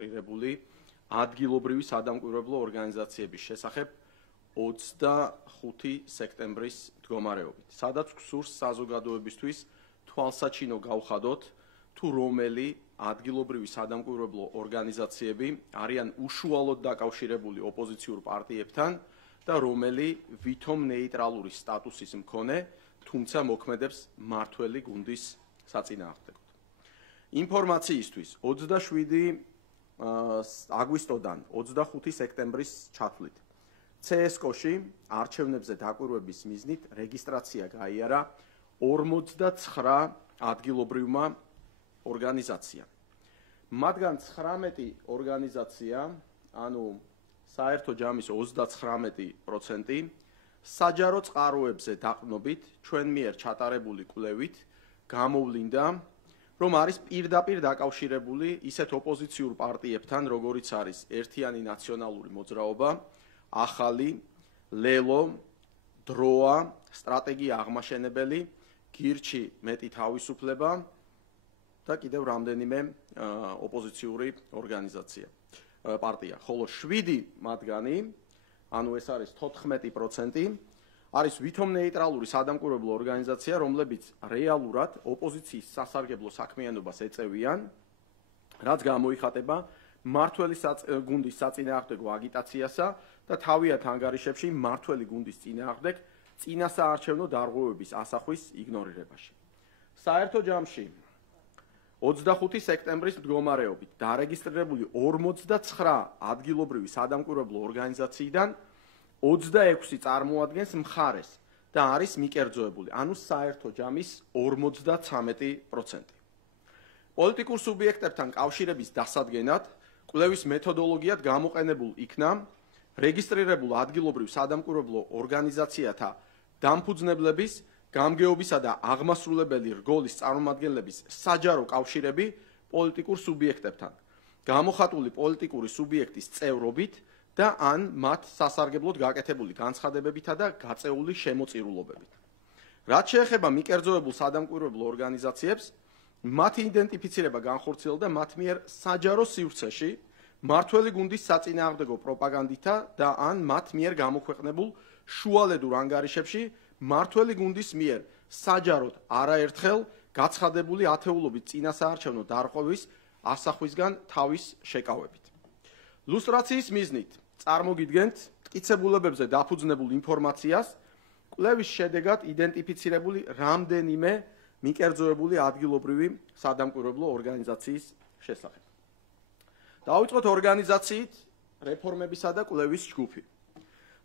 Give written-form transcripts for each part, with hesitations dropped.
რეგისტრირებული ადგილობრივი სადამკვირვებლო ორგანიზაციების შესახებ 25 სექტემბრის მდგომარეობით, სადაც გსურს საზოგადოებისთვის თვალსაჩინო გავხადოთ, თუ რომელი ადგილობრივი სადამკვირვებლო ორგანიზაციები არიან უშუალოდ დაკავშირებული ოპოზიციურ პარტიებთან და რომელი ვითომ ნეიტრალური სტატუსის მქონე, თუმცა მოქმედებს მმართველი გუნდის საწინააღმდეგოდ. ინფორმაციისთვის 27 აგვისტოდან 25 სექტემბრის ჩათვლით CSKO-ში არჩევნებზე დაკვირვების მიზნით რეგისტრაცია გაიარა 49 ადგილობრივმა ორგანიზაციამ. მათგან 19 ორგანიზაცია, ანუ საერთო ჯამის 39% საჯარო წყაროებზე დაყრდნობით ჩვენ მიერ ჩატარებული კვლევით გამოვლინდა, რომ არის პირდაპირ დაკავშირებული ისეთ ოპოზიციურ პარტიებთან, როგორიც არის ერთიანი ნაციონალური მოძრაობა, ახალი, ლელო, დროა, სტრატეგია აღმაშენებელი, გირჩი მეტი თავისუფლება და კიდევ რამდენიმე ოპოზიციური ორგანიზაცია, პარტია. ხოლო 7 მათგანი, ანუ ეს არის 14%, არის ვითომ ნეიტრალური სადამკვირვებლო ორგანიზაცია, რომლებიც რეალურად ოპოზიციის სასარგებლო საქმიანობას ეწევიან, რაც გამოიხატება მმართველი გუნდის საწინააღმდეგო აგიტაციასა და თავიანთ ანგარიშებში მმართველი გუნდის წინააღმდეგ წინასაარჩევნო დარღვევების ასახვის იგნორირებაში. საერთო ჯამში 25 სექტემბრის მდგომარეობით დარეგისტრირებული 49 ადგილობრივი სადამკვირვებლო ორგანიზაციიდან 26 წარმოადგენს მხარეს და არის მიკერძოებული, ანუ საერთო ჯამის 53%. პოლიტიკურ სუბიექტებთან კავშირების დასადგენად კვლევის მეთოდოლოგიად გამოყენებულ იქნა რეგისტრირებულ ადგილობრივ სადამკვირვებლო ორგანიზაციათა დამფუძნებლების, გამგეობისა და აღმასრულებელი რგოლის წარმომადგენლების საჯარო კავშირები პოლიტიკურ სუბიექტებთან, გამოხატული პოლიტიკური სუბიექტის წევრობით და ან მათ სასარგებლოდ გაკეთებული განცხადებებითა და გაწეული შემოწირულობებით. რაც შეეხება მიკერძოებულ სადამკვირვებლო ორგანიზაციებს, მათი იდენტიფიცირება განხორციელდა მათ მიერ საჯარო სივრცეში, მმართველი გუნდის საწინააღმდეგო პროპაგანდითა და ან მათ მიერ გამოქვეყნებულ შუალედურ ანგარიშებში მმართველი გუნდის მიერ საჯაროდ არაერთხელ გაცხადებული ათეულობით წინასაარჩევნო დარღვევის ასახვისგან თავის შეკავებით. ლუსტრაციის მიზნით წარმოგიდგენთ მტკიცებულებებზე დაფუძნებულ ინფორმაციას კვლევის შედეგად იდენტიფიცირებული რამდენიმე მიკერძოებული ადგილობრივი სადამკვირვებლო ორგანიზაციის შესახებ. დავიწყოთ ორგანიზაციით რეფორმებისა და კვლევის ჯგუფი.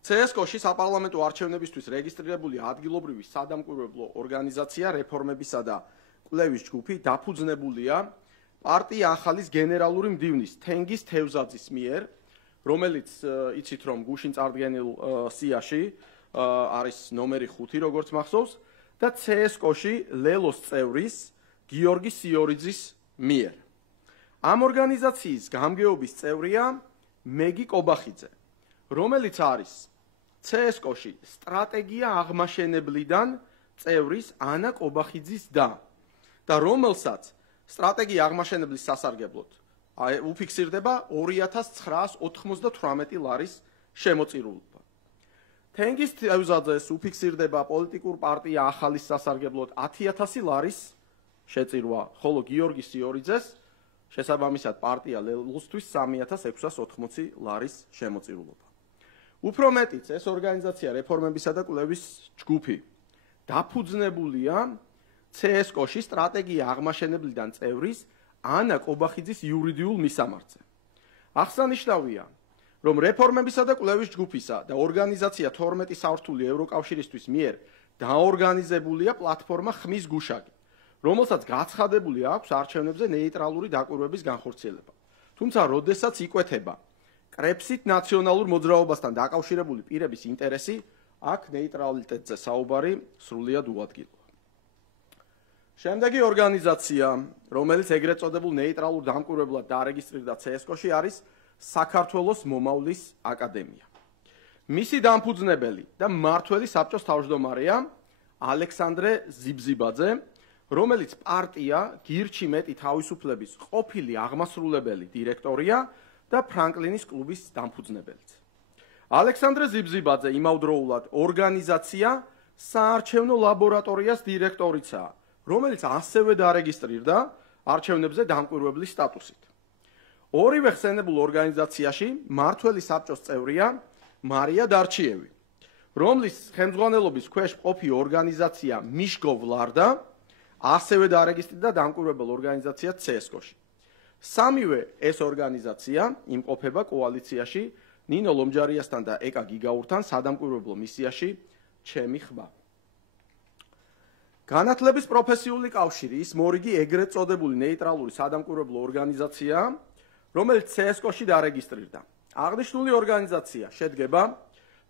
CSKO-ში საპარლამენტო არჩევნებისთვის რეგისტრირებული ადგილობრივი სადამკვირვებლო ორგანიზაცია რეფორმებისა და კვლევის ჯგუფი დაფუძნებულია პარტია ახალის გენერალური მდივნის თენგიზ თევზაძის მიერ, რომელიც იცით რომ გუშინ წარდგენილ სიაში არის ნომერი 5, როგორც მახსოვს, და CSKO-ში ლელოს წევრის გიორგი სიორიძის მიერ. ამ ორგანიზაციის გამგეობის წევრია მეგი კობახიძე, რომელიც არის CSKO-ში სტრატეგია აღმაშენებლიდან წევრის ანა კობახიძის და რომელსაც სტრატეგია აღმაშენებლის სასარგებლოდ უფიქსირდება 2998 ლარის შემოწირულობა. თენგიზ თევზაძეს უფიქსირდება პოლიტიკურ პარტია ახალის სასარგებლოდ 10000 ლარის შეწირვა, ხოლო გიორგი სიორიძეს შესაბამისად პარტია ლელოსთვის 3680 ლარის შემოწირულობა. უფრო მეტიც, ეს ორგანიზაცია რეფორმებისა და კვლევის ჯგუფი დაფუძნებულია CSKO-ში სტრატეგია აღმაშენებლიდან წევრის ანა კობახიძის იურიდიულ მისამართზე. აღსანიშნავია, რომ რეფორმებისა და კვლევის ჯგუფისა და ორგანიზაცია 12 სართული ევროკავშირისთვის მიერ დაორგანიზებულია პლატფორმა ხმის გუშაგი, რომელსაც გაცხადებული აქვს არჩევნებზე ნეიტრალური დაკვირვების განხორციელება. თუმცა, როდესაც იკვეთება კრეფსით ნაციონალურ მოძრაობასთან დაკავშირებული პირების ინტერესი, აქ ნეიტრალიტეტზე საუბარი სრულიად უადგილოა. შემდეგი ორგანიზაცია, რომელიც ეგრეთ წოდებულ ნეიტრალურ დამკვირვებლად დარეგისტრირდა CSKO-ში, არის საქართველოს მომავლის აკადემია. მისი დამფუძნებელი და მმართველი საბჭოს თავმჯდომარეა ალექსანდრე ზიბზიბაძე, რომელიც პარტია გირჩი მეტი თავისუფლების ყოფილი აღმასრულებელი დირექტორია და ფრანკლინის კლუბის დამფუძნებელიც. ალექსანდრე ზიბზიბაძე იმავდროულად ორგანიზაცია საარჩევნო ლაბორატორიას დირექტორიცაა, რომელიც ასევე დარეგისტრირდა არჩევნებზე დამკვირვებლის სტატუსით. ორივე ხსენებულ ორგანიზაციაში მმართველი საბჭოს წევრია მარია დარჩიევი, რომლის ხელმძღვანელობის ქვეშ ყოფი ორგანიზაცია მიშგოვ ლარდა ასევე დარეგისტრირდა დამკვირვებელ ორგანიზაცია CSKO-ში. სამივე ეს ორგანიზაცია იმყოფება კოალიციაში ნინო ლომჯარიასთან და ეკა გიგაურთან სადამკვირვებლო მისიაში ჩემი ხმა. განათლების პროფესიული კავშირი ის მორიგი ეგრეთ წოდებული ნეიტრალური სადამკვირვებლო ორგანიზაციაა, რომელიც CSKO-ში დარეგისტრირდა. აღნიშნული ორგანიზაცია შედგება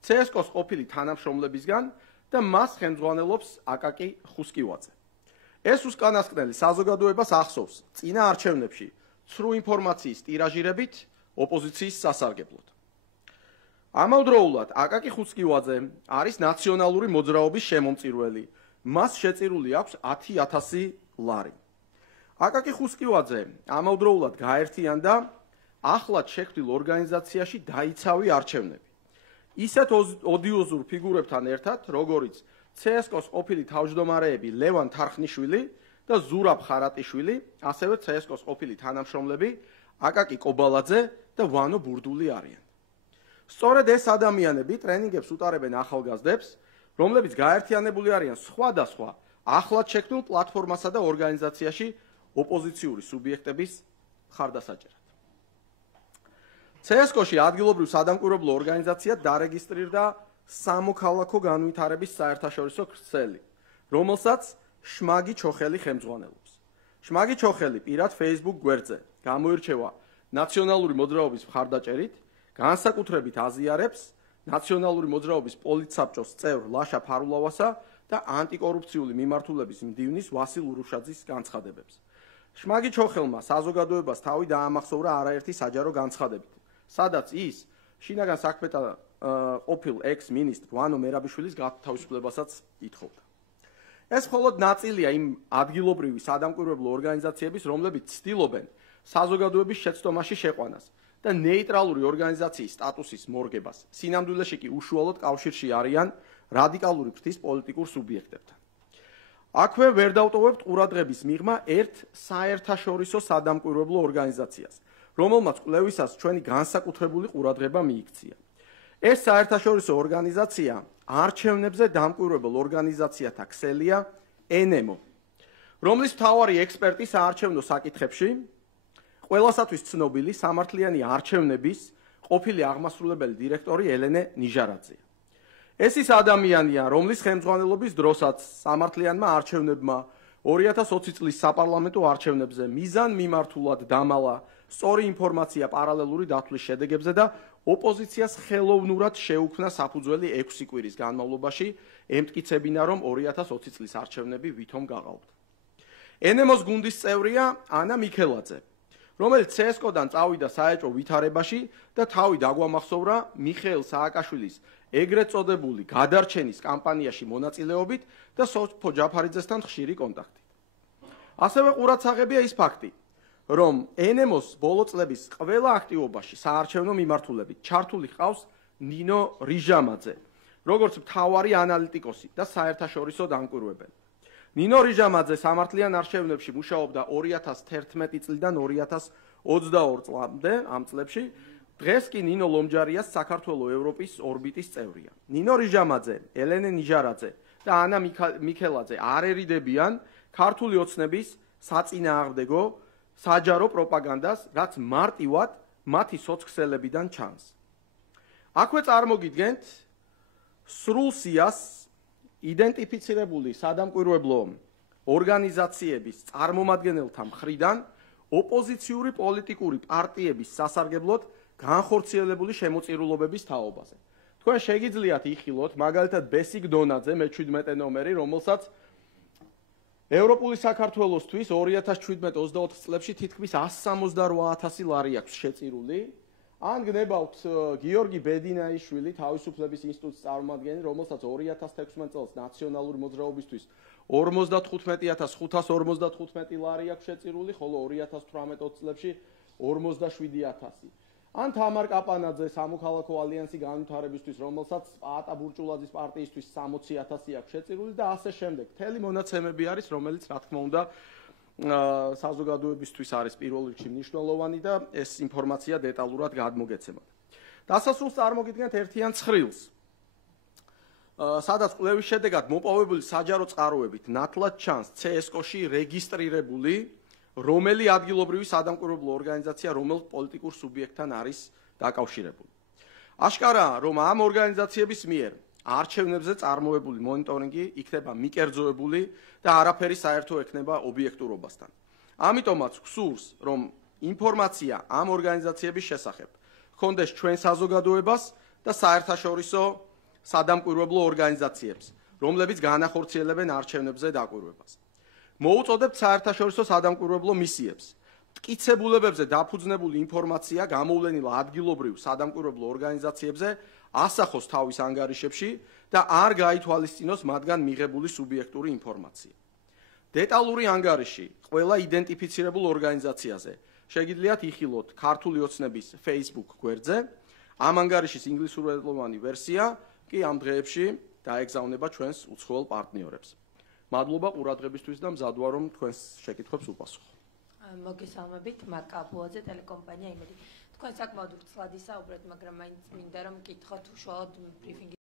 CSKO-s ყოფილი თანამშრომლებისგან და მას ხელმძღვანელობს აკაკი ხუსკივაძე. ეს უკანასკნელი საზოგადოებას ახსოვს წინა არჩევნებში ცრუ ინფორმაციის ტირაჟირებით ოპოზიციის სასარგებლოდ. ამავდროულად აკაკი ხუსკივაძე არის ნაციონალური მოძრაობის შემომწირველი. მას შეწირული აქვს 10,000 ლარი. აკაკი ხუსკივაძე ამავდროულად გაერთიანდა ახლად შექმნილ ორგანიზაციაში დაიცავი არჩევნები. ისეთ ოდიოზურ ფიგურებთან ერთად, როგორიც CSKO-s ყოფილი თავმჯდომარეები ლევან თარხნიშვილი და ზურაბ ხარატიშვილი, ასევე CSKO-s ყოფილი თანამშრომლები აკაკი კობალაძე და ვანო ბურდული არიან. სწორედ ეს ადამიანები ტრენინგებს უტარებენ ახალგაზრდებს, რომლებიც გაერთიანებული არიან სხვადასხვა ახლად შექმნილ პლატფორმასა და ორგანიზაციაში ოპოზიციური სუბიექტების მხარდასაჭერად. CSKO-ში ადგილობრივ სადამკვირვებლო ორგანიზაცია დარეგისტრირდა სამოქალაქო განვითარების საერთაშორისო ქსელი, რომელსაც შმაგი ჩოხელი ხელმძღვანელობს. შმაგი ჩოხელი პირად Facebook გვერდზე გამოირჩევა ნაციონალური მოძრაობის მხარდაჭერით, განსაკუთრებით აზიარებს ნაციონალური მოძრაობის პოლიტსაბჭოს წევრ ლაშა ფარულავასა და ანტიკორუფციული მიმართულების მდივნის ვასილ ურუშაძის განცხადებებს. შმაგი ჩოხელმა საზოგადოებას თავი დაამახსოვრა არაერთი საჯარო განცხადებით, სადაც ის შინაგან საქმეთა ყოფილ ექს-მინისტრ ვანო მერაბიშვილის გათავისუფლებასაც ითხოვდა. ეს მხოლოდ ნაწილია იმ ადგილობრივი სადამკვირვებლო ორგანიზაციების, რომლებიც ცდილობენ საზოგადოების შეცდომაში შეყვანას და ნეიტრალური ორგანიზაციის სტატუსის მორგებას. სინამდვილეში კი უშუალოდ კავშირში არიან რადიკალური ფრთის პოლიტიკურ სუბიექტებთან. აქვე ვერ დავტოვებთ ყურადღების მიღმა ერთ საერთაშორისო სადამკვირვებლო ორგანიზაციას, რომელმაც კვლევისას ჩვენი განსაკუთრებული ყურადღება მიიქცია. ეს საერთაშორისო ორგანიზაცია არჩევნებზე დამკვირვებელ ორგანიზაციათა ქსელია NMO, რომლის მთავარი ექსპერტი საარჩევნო საკითხებში ყველასათვის ცნობილი სამართლიანი არჩევნების ყოფილი აღმასრულებელი დირექტორი ელენე ნიჟარაძეა. ეს ის ადამიანია, რომლის ხელმძღვანელობის დროსაც სამართლიანმა არჩევნებმა 2020 წლის საპარლამენტო არჩევნებზე მიზანმიმართულად დამალა სწორი ინფორმაცია პარალელური დათვლის შედეგებზე და ოპოზიციას ხელოვნურად შეუქმნა საფუძველი 6 კვირის განმავლობაში, ემტკიცებინა, რომ 2020 წლის არჩევნები ვითომ გაღავდა. NMO-s გუნდის წევრია ანა მიქელაძე, რომელიც CSKO-დან წავიდა საეჭვო ვითარებაში და თავი დაგვამახსოვრა მიხეილ სააკაშვილის ეგრეთ წოდებული გადარჩენის კამპანიაში მონაწილეობით და სოფო ჯაფარიძესთან ხშირი კონტაქტით. ასევე ყურადსაღებია ის ფაქტი, რომ NMO-s ბოლო წლების ყველა აქტივობაში საარჩევნო მიმართულებით ჩართული ჰყავს ნინო რიჟამაძე, როგორც მთავარი ანალიტიკოსი და საერთაშორისო დამკვირვებელი. ნინო რიჟამაძე სამართლიან არჩევნებში მუშაობდა 2011 წლიდან 2022 წლამდე, ამ წლებში. დღეს კი ნინო ლომჯარიას საქართველოს ევროპის ორბიტის წევრია. ნინო რიჟამაძე, ელენე ნიჟარაძე და ანა მიქელაძე არ ერიდებიან ქართული ოცნების საწინააღმდეგო საჯარო პროპაგანდას, რაც მარტივად მათი სოციქსელებიდან ჩანს. აქვე წარმოგიდგენთ სრულ სიას იდენტიფიცირებული სადამკვირვებლო ორგანიზაციების წარმომადგენელთა მხრიდან ოპოზიციური პოლიტიკური პარტიების სასარგებლოდ განხორციელებული შემოწირულობების თაობაზე. თქვენ შეგიძლიათ იხილოთ მაგალითად ბესიკ დონაძე მე-17 ნომერი, რომელსაც ევროპული საქართველოსთვის 2017-24 წლებში თითქმის 168,000 ლარი აქვს შეწირული. ან გნებავთ გიორგი ბედინაიშვილი, თავისუფლების ინსტიტუტის წარმომადგენელი, რომელსაც 2016 წელს ნაციონალური მოძრაობისთვის 55.555 ლარი აქვს შეწირული, ხოლო 2018 წლებში 47.000. ან თამარ კაპანაძე სამოქალაქო ალიანსი განვითარებისთვის, რომელსაც პაატა ბურჭულაძის პარტიისთვის 60.000 აქვს შეწირული და ასე შემდეგ. მთელი მონაცემები არის, რომელიც რა თქმა უნდა საზოგადოებისთვის არის პირველ რიგში მნიშვნელოვანი და ეს ინფორმაცია დეტალურად გადმოგეცემათ. დასასრულს წარმოგიდგენთ ერთიან ცხრილს, სადაც კვლევის შედეგად მოპოვებული საჯარო წყაროებით ნათლად ჩანს CSKO-ში რეგისტრირებული რომელი ადგილობრივი სადამკვირვებლო ორგანიზაცია რომელ პოლიტიკურ სუბიექტთან არის დაკავშირებული. აშკარაა, რომ ამ ორგანიზაციების მიერ არჩევნებზე წარმოებული მონიტორინგი იქნება მიკერძოებული და არაფერი საერთო ექნება ობიექტურობასთან. ამიტომაც გვსურს, რომ ინფორმაცია ამ ორგანიზაციების შესახებ ჰქონდეს ჩვენ საზოგადოებას და საერთაშორისო სადამკვირვებლო ორგანიზაციებს, რომლებიც განახორციელებენ არჩევნებზე დაკვირვებას. მოუწოდებთ საერთაშორისო სადამკვირვებლო მისიებს მტკიცებულებებზე დაფუძნებული ინფორმაცია გამოვლენილ ადგილობრივ სადამკვირვებლო ორგანიზაციებზე ასახოს თავის ანგარიშებში და არ გაითვალისწინოს მათგან მიღებული სუბიექტური ინფორმაცია. დეტალური ანგარიში ყველა იდენტიფიცირებულ ორგანიზაციაზე შეგიძლიათ იხილოთ ქართული ოცნების Facebook გვერდზე. ამ ანგარიშის ინგლისურენოვანი ვერსია კი ამ დღეებში დაეგზავნება ჩვენს უცხოელ პარტნიორებს. მადლობა ყურადღებისთვის და მზად ვარ, რომ თქვენს შეკითხვებს უპასუხო. მოგესალმებით, მარკ აბუაძე, ტელეკომპანია იმედი. თქვენ საკმაოდ ვრცლად ისაუბრეთ, მაგრამ მაინც მინდა რომ მკითხოთ უშუალოდ ბრიფინგი